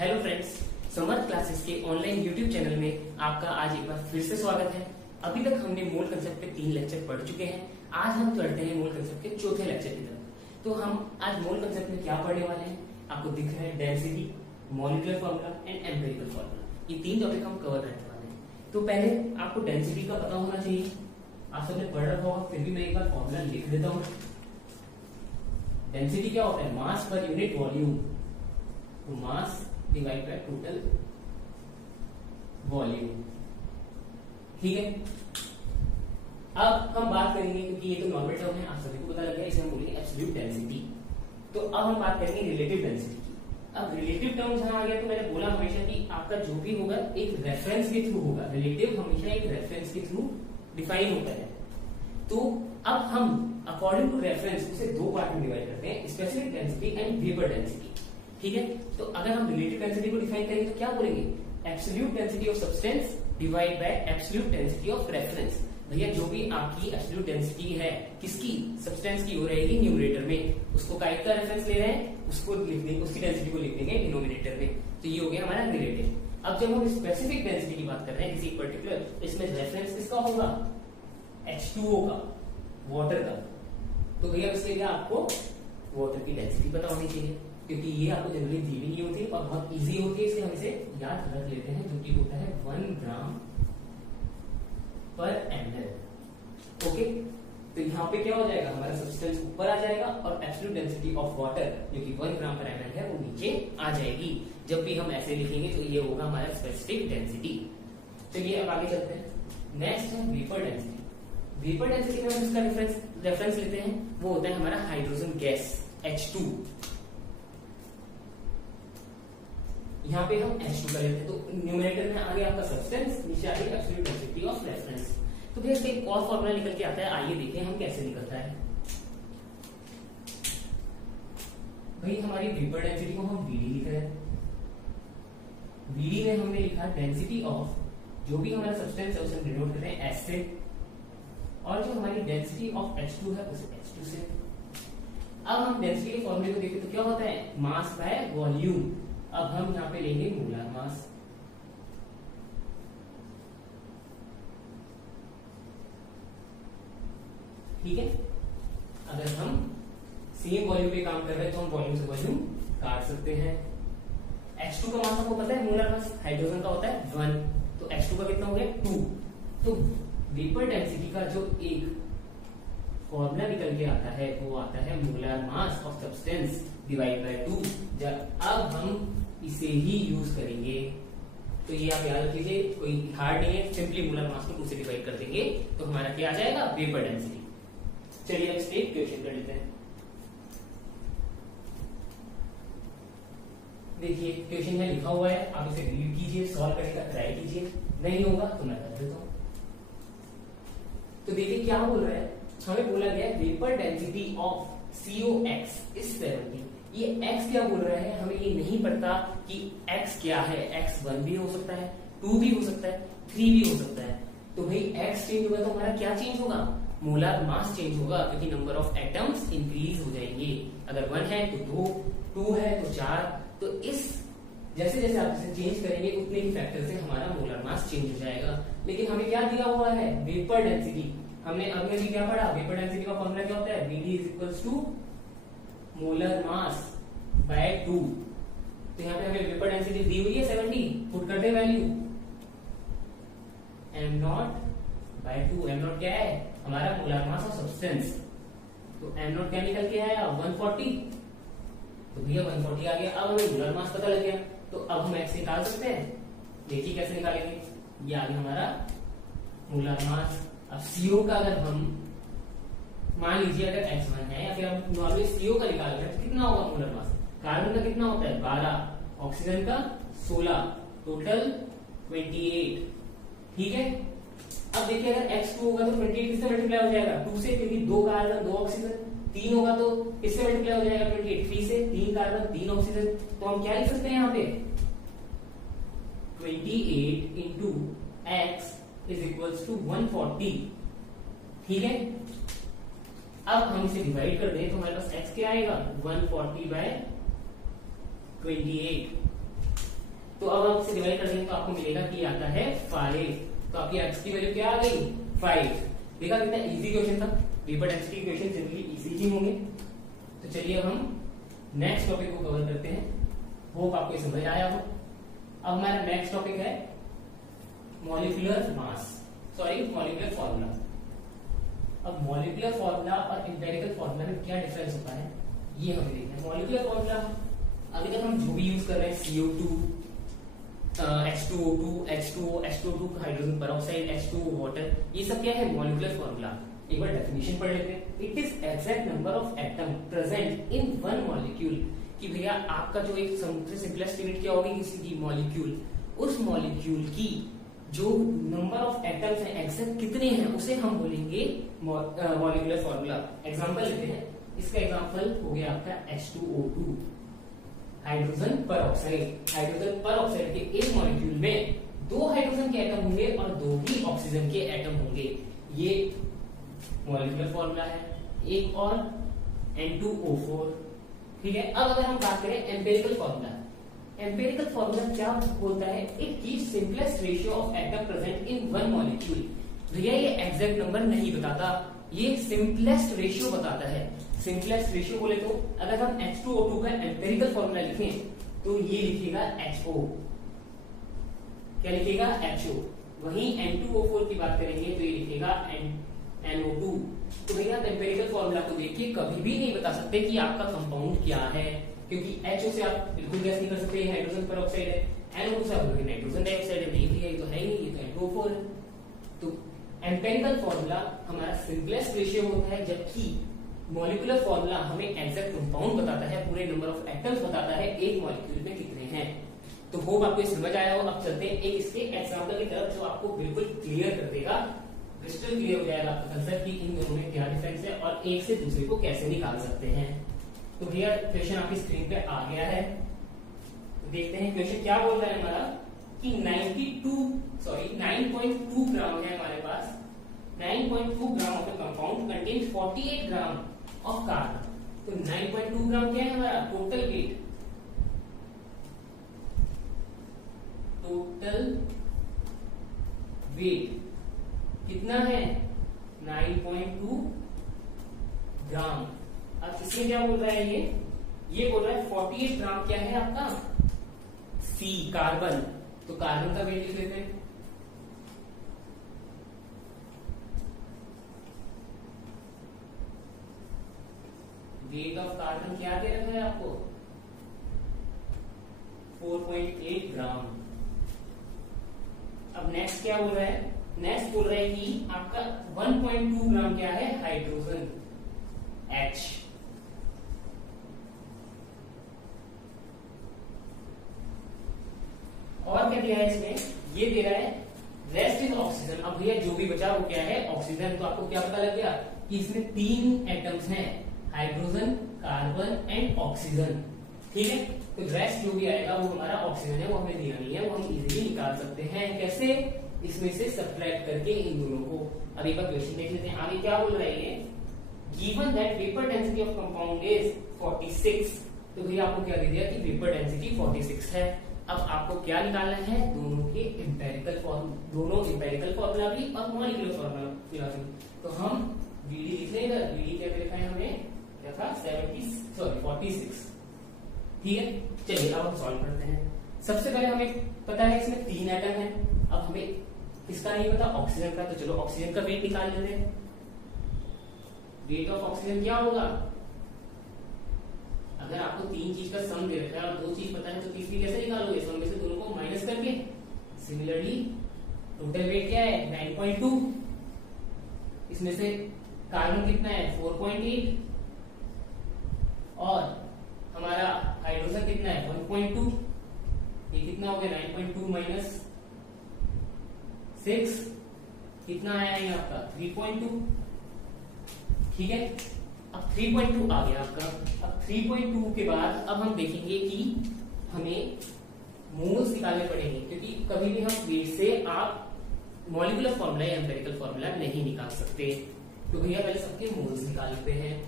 Hello friends, समर्थ classes के online YouTube channel में आपका आज एक बार फिर से स्वागत है। अभी तक हमने मोल कंसेप्ट पे 3 लेक्चर पढ़ चुके हैं। आज हम चलते हैं मोल कंसेप्ट के चौथे लेक्चर की तरफ। तो हम आज मोल कंसेप्ट में क्या पढ़ने वाले हैं, आपको दिख रहा है density, molecular formula and empirical formula. ये 3 टॉपिक हम कवर करने वाले हैं। तो पहले आपको डेंसिटी का पता होना चाहिए, आप सबने पढ़ रखा होगा, फिर भी मैं एक बार फॉर्मूला लिख देता हूँ। डेंसिटी क्या होता है? मास पर यूनिट वॉल्यूम, तो mass divide by total volume. ठीक है, अब हम बात करेंगे, क्योंकि ये तो नॉर्मल टर्म है, आप सभी को पता लग गया, इसे हम बोलेंगे एब्सोल्यूट डेंसिटी। तो अब हम बात करेंगे रिलेटिव डेंसिटी की। अब रिलेटिव टर्म जहां आ गया, तो मैंने बोला हमेशा कि आपका जो भी होगा एक रेफरेंस के थ्रू होगा। रिलेटिव हमेशा एक रेफरेंस के थ्रू डिफाइन होता है। तो अब हम अकॉर्डिंग टू रेफरेंस उसे 2 पार्ट में डिवाइड करते हैं, specific density and vapour density. ठीक है, तो अगर हम रिलेटिव डेंसिटी को डिफाइन करेंगे तो क्या बोलेंगे? Absolute density of substance divide by absolute density of reference. भैया जो भी आपकी एब्सोल्यूट डेंसिटी है किसकी? सब्सटेंस की हो रहेगी न्यूमरेटर में, उसको काइट का रेफरेंस ले रहे हैं, उसको लिख देंगे, उसकी डेंसिटी को लिख देंगे डिनोमिनेटर में। तो ये हो गया हमारा रिलेटिव। अब जब हम स्पेसिफिक डेंसिटी की बात कर रहे हैं किसी पर्टिकुलर, इसमें रेफरेंस किसका होगा? H2O का, वाटर का। तो भैया इसके लिए आपको वाटर की डेंसिटी पता होनी चाहिए, क्योंकि ये आपको जनरली दी भी नहीं होती और बहुत इजी होती है, इसलिए हम इसे याद रख लेते हैं, जो कि होता है 1 ग्राम पर ml। ओके, तो यहाँ पे क्या हो जाएगा, हमारा सब्सटेंस ऊपर आ जाएगा और एब्सोल्यूट डेंसिटी ऑफ वाटर जो कि 1 ग्राम पर ml है वो नीचे आ जाएगी। जब भी हम ऐसे लिखेंगे तो ये होगा हमारा स्पेसिफिक डेंसिटी। चलिए अब आगे चलते हैं। नेक्स्ट है वेपर डेंसिटी। वेपर डेंसिटी में हम इसका रेफरेंस लेते हैं, वो होता है हमारा हाइड्रोजन गैस H2। यहाँ पे हम H2 का लेते हैं, तो न्यूमरेटर में आ गया आपका सब्सटेंस, नीचे आ गई एब्सोल्यूट डेंसिटी ऑफ रेफरेंस। तो फिर इसका एक और फॉर्मूला निकल के आता है, आइए देखें हम कैसे निकलता है। भाई हमारी वेपर डेंसिटी को हम VD लिख रहे हैं। VD में हमने लिखा डेंसिटी ऑफ, जो भी हमारा सब्सटेंस है उसे डिनोट करते हैं S से, और जो हमारी डेंसिटी ऑफ H2 है उसे H2 से। अब हम डेंसिटी के फॉर्मूले को देखें तो क्या होता है? Mass by volume. अब हम यहाँ पे लेंगे मोलर मास। ठीक है, अगर हम सेम वॉल्यूम पे काम कर रहे हैं तो हम वॉल्यूम से वॉल्यूम काट सकते हैं। H2 का मास आपको पता है, मोलर मास हाइड्रोजन का होता है 1, तो H2 का कितना हो गया 2। तो वेपर डेंसिटी का जो एक फॉर्मूला निकल के आता है वो आता है molar mass of substance divide by 2। जब अब हम इसे ही यूज करेंगे, तो ये आप याद रखिए, कोई हार्ड नहीं है, सिंपली मोलर मास को 2 से डिवाइड कर देंगे तो हमारा क्या आ जाएगा? Vapour density. चलिए अब इस एक क्वेश्चन कर लेते हैं। देखिए क्वेश्चन में लिखा हुआ है, आप इसे रीड कीजिए, सॉल्व करने का ट्राई कीजिए, नहीं होगा तो मैं कर देता हूं। तो देखिए क्या बोल रहा है, हमें बोला गया vapour density of COX is 70। ये x क्या बोल रहा है, हमें ये नहीं पता कि x क्या है। x 1 भी हो सकता है, 2 भी हो सकता है, 3 भी हो सकता है। तो भाई x चेंज होगा तो हमारा क्या चेंज होगा? मोलर मास चेंज होगा, क्योंकि नंबर ऑफ एटम्स इंक्रीज हो जाएंगे। अगर 1 है तो 2, 2 है तो 4। तो इस जैसे जैसे आप इसे चेंज करेंगे उतने ही फैक्टर से हमारा मोलर मास चेंज हो जाएगा। लेकिन हमें क्या दिया हुआ है? Vapour density. हमने अब में भी क्या पढ़ा? वेपर डेंसिटी का फॉर्मूला क्या होता है? VD is equals to molar mass by 2। तो यहाँ पे हमें वेपर डेंसिटी दी हुई है 70, पुट करते वैल्यू m0 बाय 2। m0 क्या है? हमारा मोलर मास ऑफ सब्सटेंस। तो m0 क्या निकल के आया? 140। तो भैया 140 आ गया। अब हमें मोलर मास पता लग गया, तो अब हम x निकाल सकते हैं। देखिए कैसे निकालेंगे, ये आ गया हमारा मोलर मास। अब CO का अगर हम मान लीजिए अगर X1 है, या फिर हम नॉर्मली CO का निकाल रहे हैं तो कितना होगा मोलर मास? कार्बन का कितना होता है? 12, ऑक्सीजन का 16, टोटल 28। ठीक है, अब देखिए अगर X2 होगा तो 28 किससे मल्टीप्लाई हो जाएगा? 2 से, क्योंकि 2 कार्बन 2 ऑक्सीजन। 3 होगा तो किससे मल्टीप्लाई हो जाएगा? 28 3 से, 3 कार्बन 3 ऑक्सीजन। तो हम क्या लिख सकते हैं यहाँ पे? 28 into X is equals to 140। ठीक है, अब हम इसे डिवाइड कर दें तो हमारे पास x क्या आएगा? 140 बाय 28। तो अब आप इसे डिवाइड कर देंगे तो आपको मिलेगा कि आता है 5। तो आपकी x की वैल्यू क्या आ गई 5। देखा कितना इजी क्वेश्चन था। Vapour density question generally easy ही होंगे। तो चलिए अब हम नेक्स्ट टॉपिक को कवर करते हैं। होप आपको समझ आया हो। अब हमारा नेक्स्ट टॉपिक है मॉलिक्यूलर फॉर्मूला। अब मॉलिक्यूलर फॉर्मूला और एम्पिरिकल फॉर्मूला में क्या डिफरेंस होता है ये हमें देखना है। मॉलिक्यूलर फॉर्मूला अभी तक हम जो भी यूज कर रहे हैं CO2, H2O2, H2O2 hydrogen peroxide, H2O water, ये सब क्या है मॉलिक्यूलर फॉर्मूला। एक बार डेफिनेशन पढ़ लेते हैं। It is exact number of atom present in one molecule. कि भैया आपका जो एक सबसे सिंपलेस्ट यूनिट क्या होगी किसी की मॉलिक्यूल, उस मॉलिक्यूल की जो नंबर ऑफ एटम्स हैं एग्जैक्ट कितने हैं उसे हम बोलेंगे मॉलिक्यूलर फॉर्मूला। एग्जांपल लेते हैं। इसका एग्जांपल हो गया आपका H2O2 hydrogen peroxide. Hydrogen peroxide के एक मॉलिक्यूल में 2 हाइड्रोजन के एटम होंगे और 2 ही ऑक्सीजन के एटम होंगे। ये मॉलिक्यूलर फॉर्मूला है। एक और N2O4। ठीक है। अब अगर हम बात करें एम्पिरिकल फॉर्मूला, एम्पिरिकल फॉर्मूला क्या बोलता है, it gives simplest ratio of atom present in one molecule. भैया ये एग्जैक्ट नंबर नहीं बताता, ये सिंपलेस्ट रेशियो बताता है। सिंपलेस्ट रेशियो बोले तो अगर हम H2O2 का एम्पिरिकल फॉर्मूला लिखें तो ये लिखेगा HO। क्या लिखेगा HO। वहीं N2O4 की बात करेंगे तो ये लिखेगा NO2। तो भैया एम्पिरिकल फॉर्मूला को देखिए कभी भी नहीं बता सकते कि आपका कंपाउंड क्या है, क्योंकि HO से आप बिल्कुल गैस नहीं कर सकते हाइड्रोजन पेरोक्साइड है। NO2 से आप बोलेंगे नाइट्रोजन डाइऑक्साइड है, नहीं भैया ये तो है ही नहीं, ये तो N2O4 है। तो एम्पिरिकल फॉर्मूला हमारा सिंपलेस्ट रेशियो होता है, जबकि मॉलिक्यूलर फॉर्मूला हमें एग्जैक्ट कंपाउंड बताता है, पूरे नंबर ऑफ एटम्स बताता है एक मॉलिक्यूल में कितने हैं। तो होप आपको समझ आया हो। अब चलते हैं एक इसके एग्जांपल की तरफ जो आपको बिल्कुल क्लियर कर देगा, क्रिस्टल क्लियर हो जाएगा आपका कंसेप्ट कि इन दोनों में क्या डिफरेंस है और एक से दूसरे को कैसे निकाल सकते हैं। तो भैया क्वेश्चन आपकी स्क्रीन पे आ गया है। देखते हैं क्वेश्चन क्या बोल रहा है हमारा कि 9.2 ग्राम है हमारे पास। 9.2 gram of the compound contains 48 gram of carbon. तो 9.2 ग्राम क्या है हमारा टोटल वेट। टोटल वेट कितना है 9.2 ग्राम। अब इसमें क्या बोल रहा है ये बोल रहा है 48 ग्राम क्या है आपका C कार्बन। तो कार्बन का वेट लिख लेते हैं। वेट ऑफ कार्बन क्या दे रखा है आपको 4.8 ग्राम। अब नेक्स्ट क्या बोल रहा है, नेक्स्ट बोल रहा है कि आपका 1.2 ग्राम क्या है हाइड्रोजन H। और क्या दिया है इसमें, ये दे रहा है रेस्ट इज ऑक्सीजन। अब भैया जो भी बचा वो क्या है ऑक्सीजन। तो आपको क्या पता लग गया कि इसमें 3 एटम्स हैं, हाइड्रोजन, कार्बन एंड ऑक्सीजन। ठीक है। तो रेस्ट जो भी आएगा वो हमारा ऑक्सीजन है, वो हमें दिया नहीं है, वो हम इजीली निकाल सकते हैं। कैसे, इसमें से सब्ट्रैक्ट करके इन दोनों को। अब एक बार क्वेश्चन देख लेते हैं आगे क्या बोल रहा है ये। Given that vapour density of compound is 46। तो भैया आपको क्या दे दिया कि वेपर डेंसिटी 46 है। अब आपको क्या निकालना है, दोनों के एम्पिरिकल फॉर्मूला भी और मॉलिक्यूलर फॉर्मूला भी। तो हम VD लिख लेंगे। VD क्या लिखा है हमने, क्या था 46। ठीक है। चलिए अब हम सॉल्व करते हैं। सबसे पहले हमें पता है इसमें 3 एटम है। अब हमें किसका नहीं पता, ऑक्सीजन का। तो चलो ऑक्सीजन का वेट निकाल लेते हैं। वेट ऑफ ऑक्सीजन क्या होगा, अगर आपको 3 चीज का सम दे रखा है और 2 चीज पता है तो तीसरी कैसे निकालोगे, सम में से दोनों को माइनस करके। सिमिलरली टोटल वेट क्या है 9.2, इसमें से कार्बन कितना है 4.8 और हमारा हाइड्रोजन कितना है 1.2। ये कितना हो गया 9.2 माइनस 6 कितना आया है आपका 3.2। ठीक है। अब 3.2 आ गया आपका। अब 3.2 के बाद अब हम देखेंगे कि हमें मोल्स निकालने पड़ेंगे, क्योंकि कभी भी हम वेट से आप मॉलिक्यूलर फॉर्मूला या एम्पिरिकल फॉर्मूला नहीं निकाल सकते। तो भैया पहले सबके मोल्स निकालते हैं।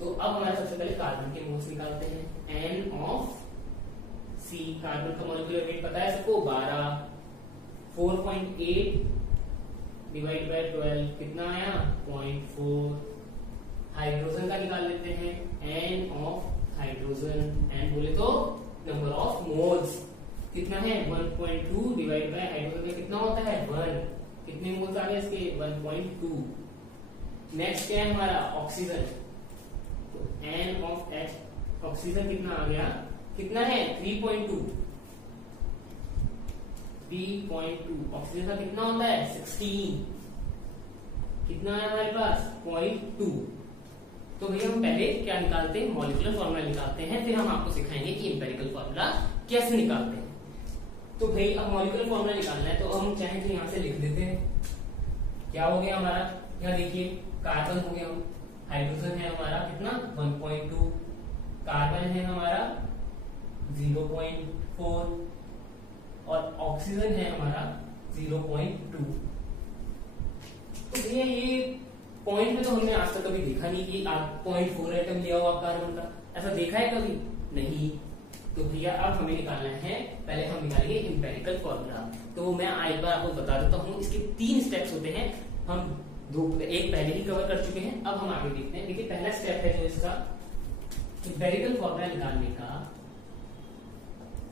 तो अब हमारे सबसे पहले कार्बन के मोल्स निकालते हैं। N of सी कार्बन का मॉलिक्यूलर वेट पता है सबको 12, 4.8 डिवाइड बाय 12 कितना आया 0.4। हाइड्रोजन का निकाल लेते हैं, एन ऑफ हाइड्रोजन, एन बोले तो नंबर ऑफ मोल्स कितना है 1.2 डिवाइड बाय हाइड्रोजन में कितना होता है 1, कितने मोल्स आ गए इसके 1.2। नेक्स्ट क्या है हमारा ऑक्सीजन, तो एन ऑफ एच ऑक्सीजन कितना आ गया, कितना है 3.2, ऑक्सीजन का कितना होता है 16, कितना है हमारे पास 0.2। तो भैया हम पहले क्या निकालते हैं मॉलिक्यूलर फॉर्मूला निकालते हैं, फिर हम आपको सिखाएंगे कि एम्पिरिकल फॉर्मूला कैसे निकालते हैं। तो भाई अब मॉलिक्यूलर फॉर्मूला निकालना है, तो हम चाहें तो यहाँ से लिख देते हैं। क्या हो गया हमारा, यहाँ देखिए कार्बन हो गया, हाइड्रोजन है हमारा कितना 1.2, कार्बन है हमारा 0.4 और ऑक्सीजन है हमारा 0.2। तो भैया ये पॉइंट में तो हमने आज तक कभी देखा नहीं कि आप 0.4 एटम लिया हो आप कार्बन का, ऐसा देखा है कभी नहीं। तो भैया अब हमें निकालना है, पहले हम निकालेंगे एम्पिरिकल फॉर्मूला। तो मैं एक बार आपको बता देता हूँ, इसके 3 स्टेप्स होते हैं, हम एक पहले ही कवर कर चुके हैं, अब हम आगे देखते हैं। देखिए पहला स्टेप है जो इसका एम्पिरिकल फॉर्मूला निकालने का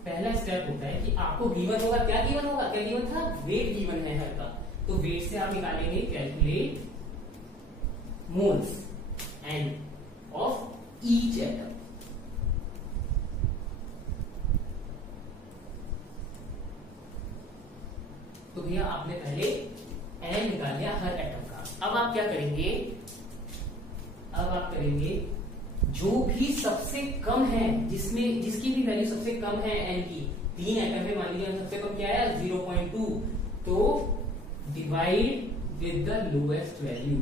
पहला स्टेप होता है कि आपको गिवन होगा, क्या गिवन होगा, क्या गिवन था वेट गिवन है हर का, तो वेट से आप निकालेंगे calculate moles end of each atom. तो भैया आपने पहले एन निकाल लिया हर एटम का। अब आप क्या करेंगे, अब आप करेंगे जो भी सबसे कम है, जिसमें जिसकी भी वैल्यू सबसे कम है एन की, 3 एटम है मान लीजिए, सबसे कम क्या है 0.2, तो divide with the lowest value.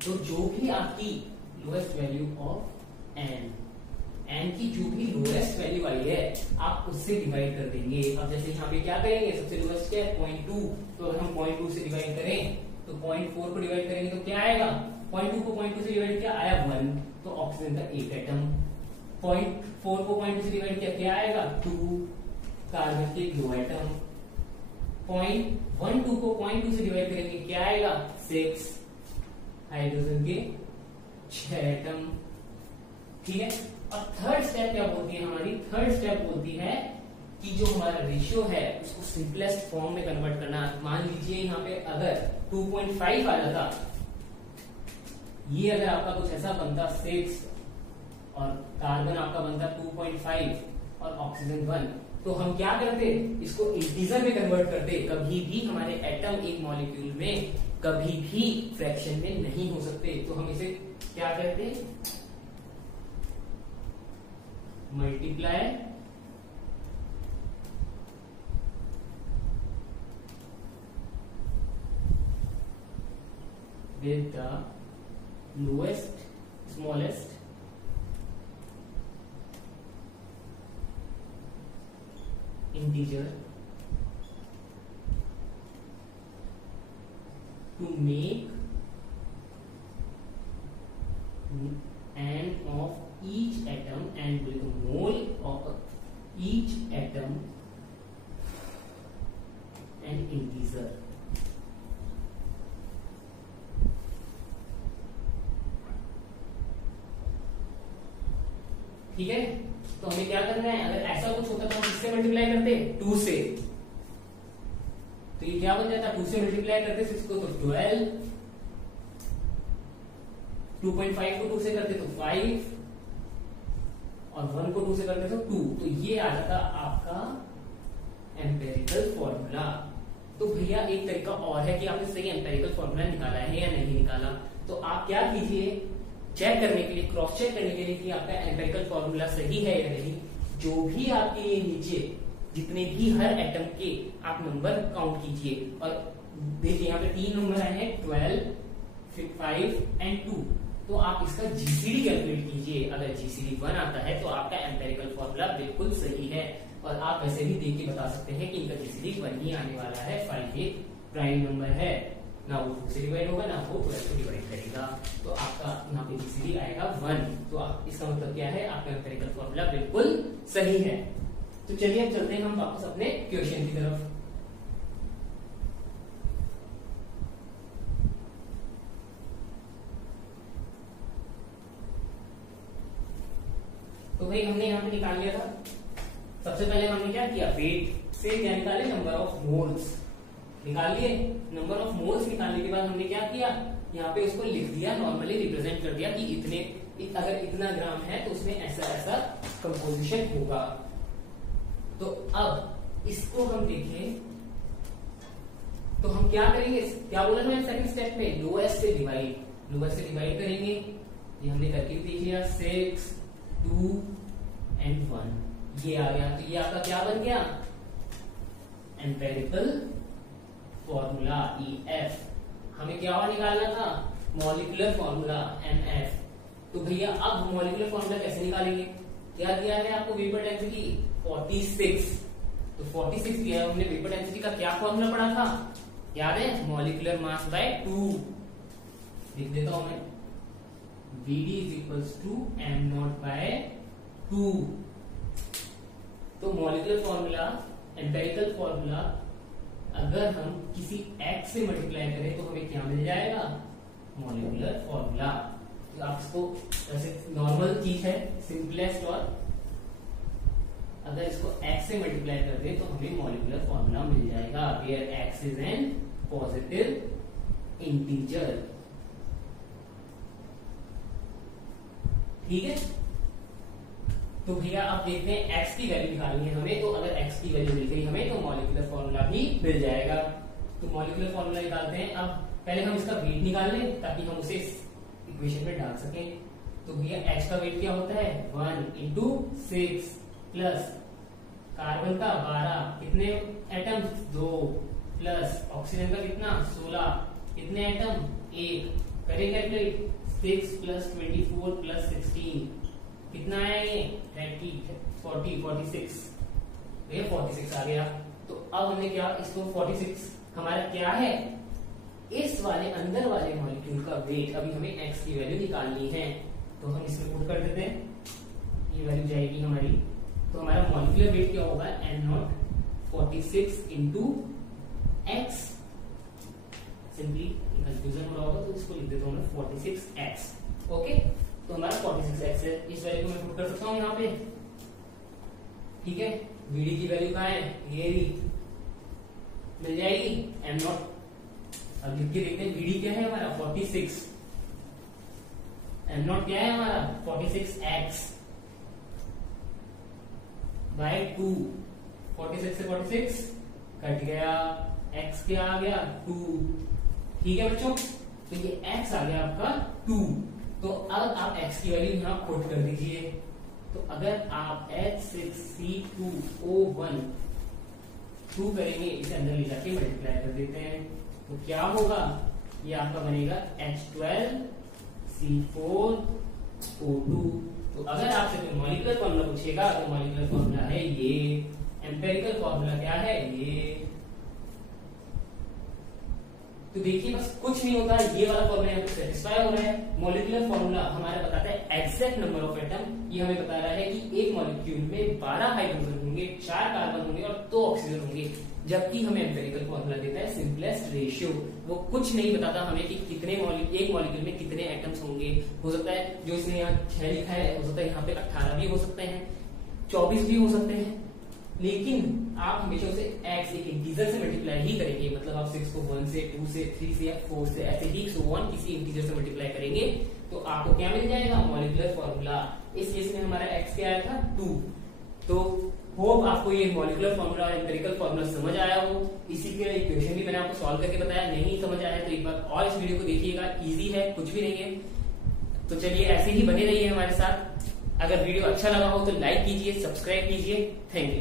तो जो भी आपकी lowest value of N, N की जो भी लोएस्ट वैल्यू आई है आप उससे डिवाइड कर देंगे। अब जैसे यहाँ पे क्या करेंगे, सबसे लोएस्ट क्या है 0.2, तो अगर हम 0.2 से डिवाइड करें तो 0.4 को डिवाइड करेंगे तो क्या आएगा, 0.2 को 0.2 से डिवाइड किया आया 1, तो ऑक्सीजन का एक एटम। 0.4 को 0.2 से डिवाइड किया क्या आएगा 2, कार्बन के 2 एटम। 0.12 को 0.2 से डिवाइड करेंगे क्या आएगा 6, हाइड्रोजन के 6 एटम। ठीक है, और थर्ड स्टेप क्या बोलती है हमारी, थर्ड स्टेप बोलती है कि जो हमारा रेशियो है उसको सिंपलेस्ट फॉर्म में कन्वर्ट करना। मान लीजिए यहाँ पे अगर 2.5 आ जाता, ये अगर आपका कुछ ऐसा बनता 6 और कार्बन आपका बनता 2.5 और ऑक्सीजन 1, तो हम क्या करते, इसको इंटीजर में कन्वर्ट करते। कभी भी हमारे एटम एक मॉलिक्यूल में कभी भी फ्रैक्शन में नहीं हो सकते, तो हम इसे क्या करते हैं multiply with the lowest smallest integer to make n of each atom and with the mole of each atom an integer। ठीक है, तो हमें क्या करना है, अगर ऐसा कुछ होता तो हम किससे मल्टीप्लाई करते 2 से, तो ये क्या बन जाता 2 से मल्टीप्लाई करते 6 को तो 12, 2.5 को 2 से करते तो 5 और 1 को 2 से करते तो 2, तो ये आ जाता आपका एम्पिरिकल फॉर्मूला। तो भैया एक तरीका और है कि आपने सही एम्पिरिकल फॉर्मूला निकाला है या नहीं निकाला, तो आप क्या कीजिए, चेक करने के लिए, क्रॉस चेक करने के लिए कि आपका एम्पिरिकल फॉर्मूला सही है या नहीं, जो भी आपके ये नीचे जितने भी हर एटम के आप नंबर काउंट कीजिए, और देखिए यहाँ पे 3 नंबर आए हैं 12, 5 एंड 2, तो आप इसका जीसीडी कैलकुलेट कीजिए। अगर जीसीडी 1 आता है तो आपका एम्पिरिकल फॉर्मूला बिल्कुल सही है, और आप वैसे भी देख के बता सकते हैं कि इनका जीसीडी 1 ही आने वाला है। 5 एक प्राइम नंबर है, ना वो 2 से डिवाइड होगा ना वो 12 से डिवाइड करेगा, तो आपका यहाँ पे जीसीडी आएगा 1। तो इसका मतलब क्या है, आपका एम्पिरिकल फॉर्मूला बिल्कुल सही है। तो चलिए अब चलते हैं हम वापस अपने क्वेश्चन की तरफ। तो भाई हमने यहाँ पे निकाल लिया था। सबसे पहले हमने क्या किया, वेट से क्या निकाले, नंबर ऑफ मोल्स निकाल लिए। नंबर ऑफ मोल्स निकालने के बाद हमने क्या किया, यहाँ पे उसको लिख दिया, नॉर्मली रिप्रेजेंट कर दिया कि इतने, अगर इतना ग्राम है तो उसमें ऐसा ऐसा कंपोजिशन होगा। तो अब इसको हम देखें तो हम क्या करेंगे, क्या बोला था सेकंड स्टेप में, लोएस्ट से डिवाइड करेंगे। ये हमने करके देख लिया, 6, 2 and 1 ये आ गया। तो ये आपका क्या बन गया, एम्पिरिकल फॉर्मूला EF। हमें क्या निकालना था, मॉलिक्यूलर फॉर्मूला MF। तो भैया अब मॉलिक्यूलर फॉर्मूला कैसे निकालेंगे, क्या दिया है आपको, वेपर डेंसिटी 46। तो 46 दिया है हमने। वेपर डेंसिटी का क्या फॉर्मूला पढ़ा था, याद है, मॉलिक्यूलर मास बाय 2। लिख देता हूं मैं, VD is equals to m0 by 2। तो मॉलिक्यूलर फॉर्मूला, एम्पिरिकल फॉर्मूला अगर हम किसी x से मल्टीप्लाई करें तो हमें क्या मिल जाएगा, मॉलिक्यूलर फॉर्मूला। तो आप इसको ऐसे नॉर्मल चीज है, सिंपलेस्ट, और अगर इसको x से मल्टीप्लाई कर दे तो हमें मॉलिक्यूलर फॉर्मूला मिल जाएगा, where x is N positive integer. ठीक है, तो भैया अब देखते हैं x की वैल्यू निकालनी है हमें। तो अगर x की वैल्यू मिल गई हमें तो मॉलिक्यूलर फॉर्मूला भी मिल जाएगा। तो मॉलिक्यूलर फॉर्मूला निकालते हैं। अब पहले हम इसका वेट निकाल लें ताकि हम उसे इक्वेशन में डाल सकें। तो भैया h का वेट क्या होता है, 1 into 6 प्लस कार्बन का 12, कितने एटम, 2, प्लस ऑक्सीजन का कितना, 16, कितने एटम, 1। करें कैलकुलेट, 6 प्लस 24 प्लस 16 कितना आया, ये 46। ये 46 आ गया। तो अब हमने क्या, इसको 46 हमारा क्या है, इस वाले अंदर वाले मॉलिक्यूल का वेट, अभी हमें x की वैल्यू निकालनी है। तो हम इसमें पुट कर देते हैं, ये वैल्यू जाएगी हमारी। तो हमारा मॉलिक्यूलर वेट क्या होगा, m0 46 into x। Simply confusion हो रहा होगा तो इसको लिख देता हूँ मैं 46x। ओके, तो हमारा 46x है। इस वैल्यू को मैं पुट कर सकता हूँ यहाँ पे। ठीक है, VD की वैल्यू कहाँ है, ये मिल जाएगी m0। अब लिख के देखते हैं, VD क्या है हमारा 46, m0 क्या है हमारा 46x बाय 2। 46 से 46 कट गया, x क्या आ गया 2। ठीक है बच्चों, तो ये x आ गया आपका 2। तो अब आप x की वैल्यू यहाँ पुट कर दीजिए। तो अगर आप H6C2O1 2 करेंगे, इसे अंदर ले जाके मल्टीप्लाई कर देते हैं, तो क्या होगा, ये आपका बनेगा H12C4O2। तो अगर आपसे कोई मॉलिक्यूलर फॉर्मूला पूछेगा तो मॉलिक्यूलर फॉर्मूला है ये, एम्पिरिकल फॉर्मूला क्या है ये। तो देखिए बस कुछ नहीं होता, ये वाला फॉर्मूला यहाँ पे सेटिस्फाई हो रहा है। मॉलिक्यूलर फॉर्मूला हमारा बताता है एग्जैक्ट नंबर ऑफ एटम। ये हमें बता रहा है कि एक मॉलिक्यूल में 12 हाइड्रोजन होंगे, 4 कार्बन होंगे और 2 ऑक्सीजन होंगे। जबकि हमें एम्पिरिकल फॉर्मूला देता है सिंपलेस्ट रेशियो। वो कुछ नहीं बताता हमें कि कितने एक मॉलिक्यूल में कितने एटम्स होंगे। हो सकता है जो इसने यहाँ 6 लिखा है, हो सकता है यहाँ पे 18 भी हो सकते हैं, 24 भी हो सकते हैं, लेकिन आप हमेशा उसे x एक इंटीजर से मल्टीप्लाई ही करेंगे। मतलब आप 6 को 1 से, 2 से, 3 से या 4 से, ऐसे ही so on किसी इंटीजर से मल्टीप्लाई करेंगे तो आपको क्या मिल जाएगा, मॉलिक्यूलर फॉर्मूला। इस केस में हमारा x क्या आया था 2। तो होप आपको ये मॉलिक्यूलर फॉर्मूला और एम्पिरिकल फॉर्मूला समझ आया हो। इसी के इक्वेशन भी मैंने आपको सॉल्व करके बताया, नहीं समझ आया तो एक बार और इस वीडियो को देखिएगा, इजी है, कुछ भी नहीं है। तो चलिए ऐसे ही बने रहिए हमारे साथ। अगर वीडियो अच्छा लगा हो तो लाइक कीजिए, सब्सक्राइब कीजिए। Thank you.